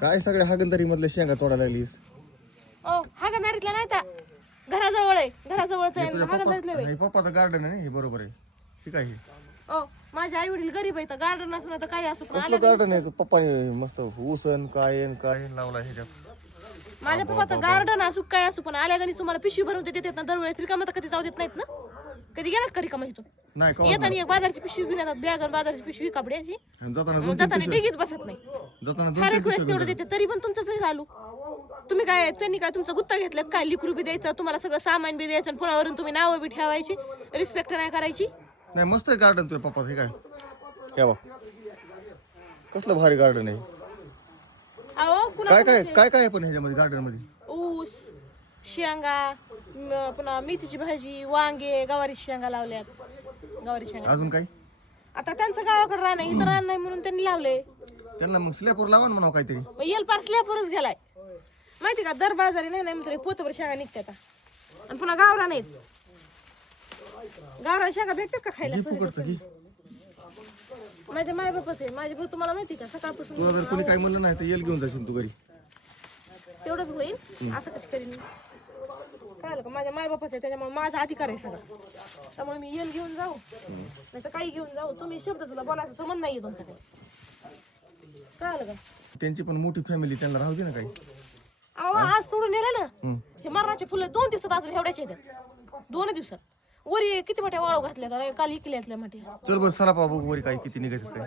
काय सगळ्या हागंदारी मधल्या शेंगा तोडायला लागलीस? ओ हागंदारीतला नाही त्या घराजवळ आहे, घराजवळच आहे हागंदारीतलं आहे. हे पप्पाचं गार्डन आहे ना, हे बरोबर आहे. ठीक आहे. ओ माझे आई वडील गरीब आहेत, गार्डन असून आता काही असो पण कसलं गार्डन आहे? पप्पाने मस्त ऊसन काय लावला ह्याच्यात. माझ्या पप्पाचं गार्डन असू काय असू पण आल्या गणी तुम्हाला पिशवी भरून देतात ना दरवेळेस. रिकामा तर कधी जाऊ देत नाहीत ना. कधी गेलात का रिकामा इथून? नाही का येताना एक बाजारची पिशवी घेऊन येतात, बॅग बाजारची पिशवी कपड्याची. जाताना डिगीत बसत नाही. हर एक वेळेस तेवढं देते तरी पण तुमचंच चालू. तुम्ही काय त्यांनी काय तुमचा गुत्ता घेतलं काय? लिकरू बी द्यायचं तुम्हाला, सगळं सामान बी द्यायचं, पुन्हा वरून तुम्ही नावं बी ठेवायची, रिस्पेक्ट नाही करायची. नाही मस्त गार्डन तुझ्या पप्पाचं. हे काय हे बघ कसलं भारी गार्डन आहे. अहो काय काय काय काय पण ह्याच्यामध्ये गार्डन मध्ये? ऊस, शेंगा, पुन्हा मेथीची भाजी, वांगे, गवारी शेंगा लावल्यात. गवारी शेंगा अजून काय? आता त्यांचं गावाकडे रान आहे, इथं रान नाही म्हणून त्यांनी लावले. त्यांना मग स्लॅपवर लावा ना म्हणावं काहीतरी. मग येल पार स्लॅपवरच गेलाय माहिती का? दर बाजारी नाही म्हणते पोतभर शेंगा निघतात आणि पुन्हा गावरा नाहीत. गावरा शेंगा भेटतात का खायला? माझ्या माय बापाच आहे. माझे भाऊ तुम्हाला माहिती का सकाळपासून तुला जर कोणी काय म्हणलं नाही तर येल घेऊन जाशील तू घरी. तेवढं बी होईल. असं कशी करीन काय का? माझ्या माय बापाच आहे त्याच्यामुळे माझा अधिकार आहे सगळं. त्यामुळे मी येल घेऊन जाऊ नाही तर काही घेऊन जाऊ. तुम्ही शब्द सुद्धा बोलायचा संबंध नाहीये तुमच्याकडे. काय का? त्यांची पण मोठी फॅमिली, त्यांना राहू दे ना काही. अहो आज सोडून नेलं ना हे मरणाचे फुलं 2 दिवसात अजून एवढ्याचे येतात. 2 दिवसात वरी किती मोठ्या वाळू घातल्या काल इकल्यातल्या मोठे. चल बस सला बघू वरी काय किती निघायचं काय.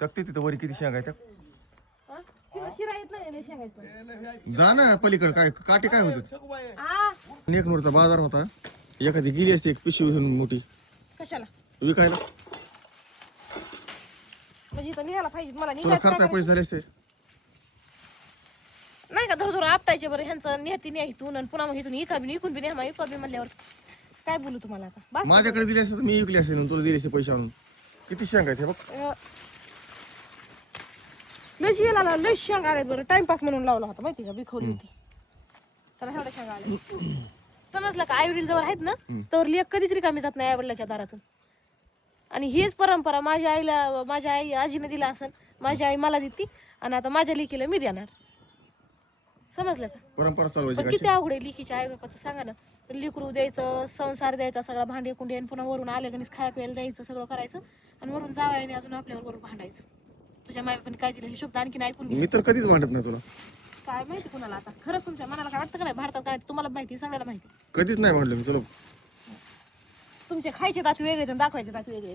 टाकते तिथं वरी किती शेंगा आहेत. शिरा येत नाही शेंगायत. जा ना पलीकडे. काय काटे काय होत? एक नोटचा बाजार होता, एखादी गेली असते एक पिशवी घेऊन मोठी कशाला विकायला. म्हणजे इथं निघायला पाहिजे मला. तुला खर्चा पैसे झाले असते नाही का? धर आपटायचे बरं ह्यांचं नेहती नाही इथून आणि पुन्हा मग इथून इका बी बी म्हणल्यावर काय बोलू तुम्हाला आता? माझ्याकडे दिले असते तर मी विकले असते, तुला दिले असते पैसे आणून. किती शेंगा आहेत बघ. लय शेंगा लय शेंगा आले बरं. टाइमपास म्हणून लावला होता माहिती का? बिखवली होती त्याला एवढ्या शेंगा आल्या. समजलं का? आई वडील जवळ आहेत ना तर लेक कधीच रिकामी जात नाही आई वडिलाच्या दारातून. आणि हीच परंपरा माझ्या आईला, माझ्या आई आजीने दिला असेल, माझी आई मला देते आणि आता माझ्या लेकीला मी देणार. समजलं का? परंपरा चालवायची. किती अवघड आहे लेकीच्या आई बापाचं सांगा ना. लिकरू द्यायचं, संसार द्यायचा, सगळा भांडे कुंडे आणि पुन्हा वरून आले गणेश खाया प्यायला द्यायचं, सगळं करायचं आणि वरून जावायने अजून आपल्यावर वरून भांडायचं. तुझ्या माय बापाने काय दिलं हे शब्द आणखीन ऐकून मी तर कधीच वाटत नाही तुला. काय माहिती कुणाला आता? खरंच तुमच्या मनाला काय वाटतं का नाही? भारतात काय तुम्हाला माहिती, सगळ्याला माहिती. कधीच नाही म्हटलं मी तुला. तुमचे खायचे दात वेगळे दाखवायचे दात वेगळे.